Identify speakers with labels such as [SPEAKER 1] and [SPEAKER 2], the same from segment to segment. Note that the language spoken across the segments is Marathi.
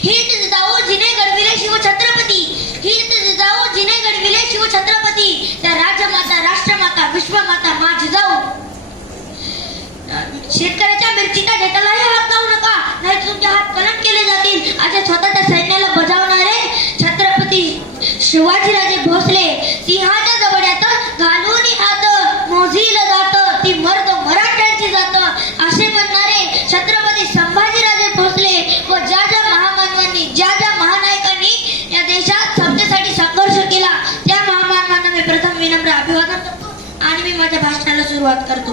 [SPEAKER 1] हिट जाऊ जिने घडविले शिवछत्रपती हिट जाऊ जिने घडविले शिवछत्रपती त्या राजमाता राष्ट्रमाता विश्वमाता माझी जाऊ शेतकऱ्याच्या सुरुवात करतो.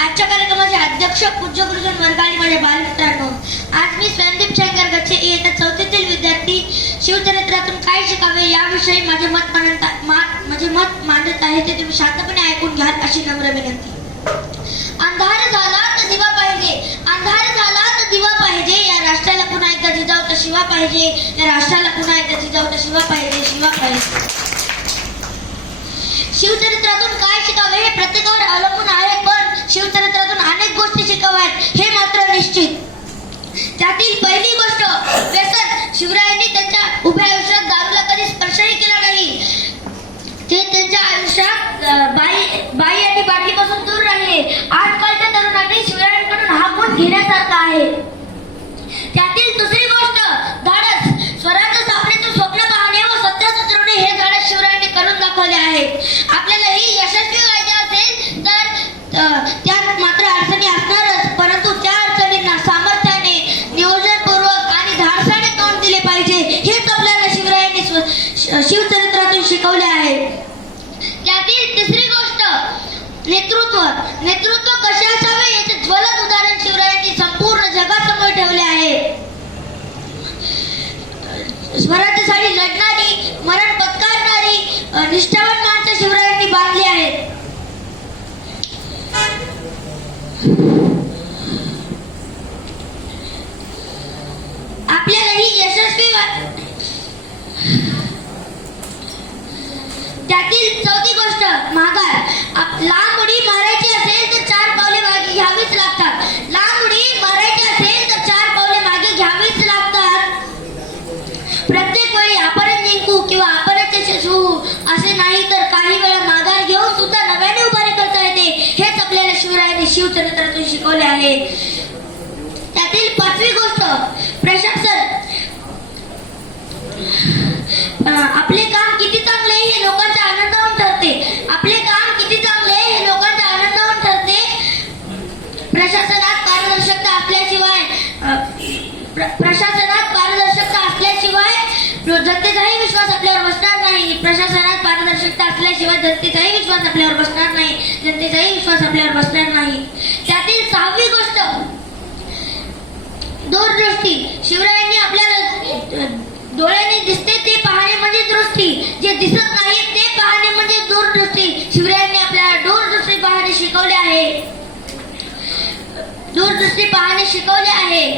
[SPEAKER 1] आजच्या कार्यक्रमाचे अध्यक्ष पूज्य गुरुजन वर्ग आणि माझ्या बालमित्रांनो आज मी स्वयंदीप शंकर गच्छे इयत्ता चौथीतील विद्यार्थी. शिवचरित्रातून काय शिकावे याविषयी माझे मत मांडत मा- माझे मत मांडत आहे ते तुम्ही शांतपणे ऐकून घ्याल अशी नम्र विनंती. अंधार झाला तर दिवा पाहिजे. अंधार झाला तर दिवा पाहिजे. या राष्ट्राला पुन्हा एकदा जिजाऊ तर शिवा पाहिजे. या राष्ट्राला पुन्हा एकदा जिजाऊ तर शिवा पाहिजे शिवा पाहिजे. शिवचरित्रातून काय शिकावे हे प्रत्येकावर अवलंबून आहे पण शिवचरित्रातून अनेक गोष्टी शिकाव्यात हे मात्र निश्चित. त्यातील पहिली गोष्ट व्यसन. शिवरायांनी त्यांच्या उभ्या आयुष्यात दारूला कधी स्पर्शही केला नाही. ते त्यांच्या आयुष्यात बाई बाई आणि बाटलीपासून दूर राहिले. आजकालच्या तरुणांनी शिवरायांकडून हा गुण घेण्यासारखा आहे त्यातील दुसरी गोष्ट धाडस स्वराज्य स्थापनेचं स्वप्न पाहणे व सत्य सुचवणे हे धाडस शिवरायांनी करून दाखवले आहे आपल्याला ही यशस्वी व्हायचे असेल तर अं, त्यात मात्र अडचणी असणारच परंतु त्या अडचणींना सामर्थ्याने नियोजनपूर्वक आणि धाडसाने तोंड दिले पाहिजे हेच आपल्याला शिवरायांनी स्व- श- शिवचरित्रातून शिकवले आहे. त्यातील तिसरी गोष्ट नेतृत्व. नेतृत्व कसे असावे याचे ज्वलत उदाहरण शिवरायांनी चौथी गोष्ट माघार. लांब उडी मारायची असेल तर चार पावले मागे घ्यावीच लागतात. लांब उडी मारायची असेल तर चार पावले मागे घ्यावीच लागतात. प्रत्येक वेळी आपण जिंकू किंवा आपणच यशस्वी होऊ असे नाही तर काही वेळा माघार घेऊन सुद्धा नव्याने उभारी करता येते. हेच आपल्याला शिवरायाने शिवचरित्रातून शिकवले आहे. त्यातील पाचवी गोष्ट जनतेचाही विश्वास आपल्यावर बसणार नाही. प्रशासनात पारदर्शकता असल्याशिवाय जनतेचाही विश्वास आपल्यावर बसणार नाही. जनतेचाही विश्वास आपल्यावर बसणार नाही. त्यातील सहावी गोष्ट दूरदृष्टी. शिवरायांनी आपल्याला डोळ्याने दिसते ते पाहणे म्हणजे दृष्टी जे दिसत नाही ते पाहणे म्हणजे दूरदृष्टी. शिवरायांनी आपल्याला दूरदृष्टी पाहणे शिकवले आहे. दूरदृष्टी पाहणे शिकवले आहे.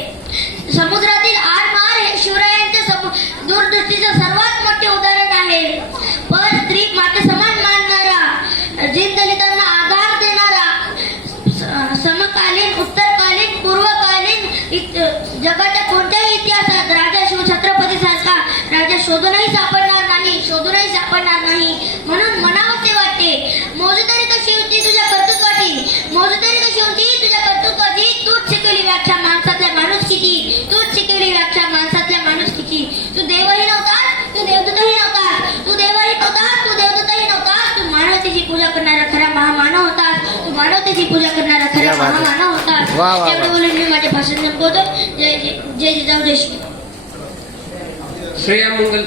[SPEAKER 1] समुद्रातील आरमार हे शिवरायांचे समु- सर्व तू मानवतेची पूजा करणारा खरा
[SPEAKER 2] वा, वा.
[SPEAKER 1] एवढं बोलून मी माझे भाषण संपवतो जय जय जय जिजाऊ जय श्री
[SPEAKER 3] श्रेया मंगल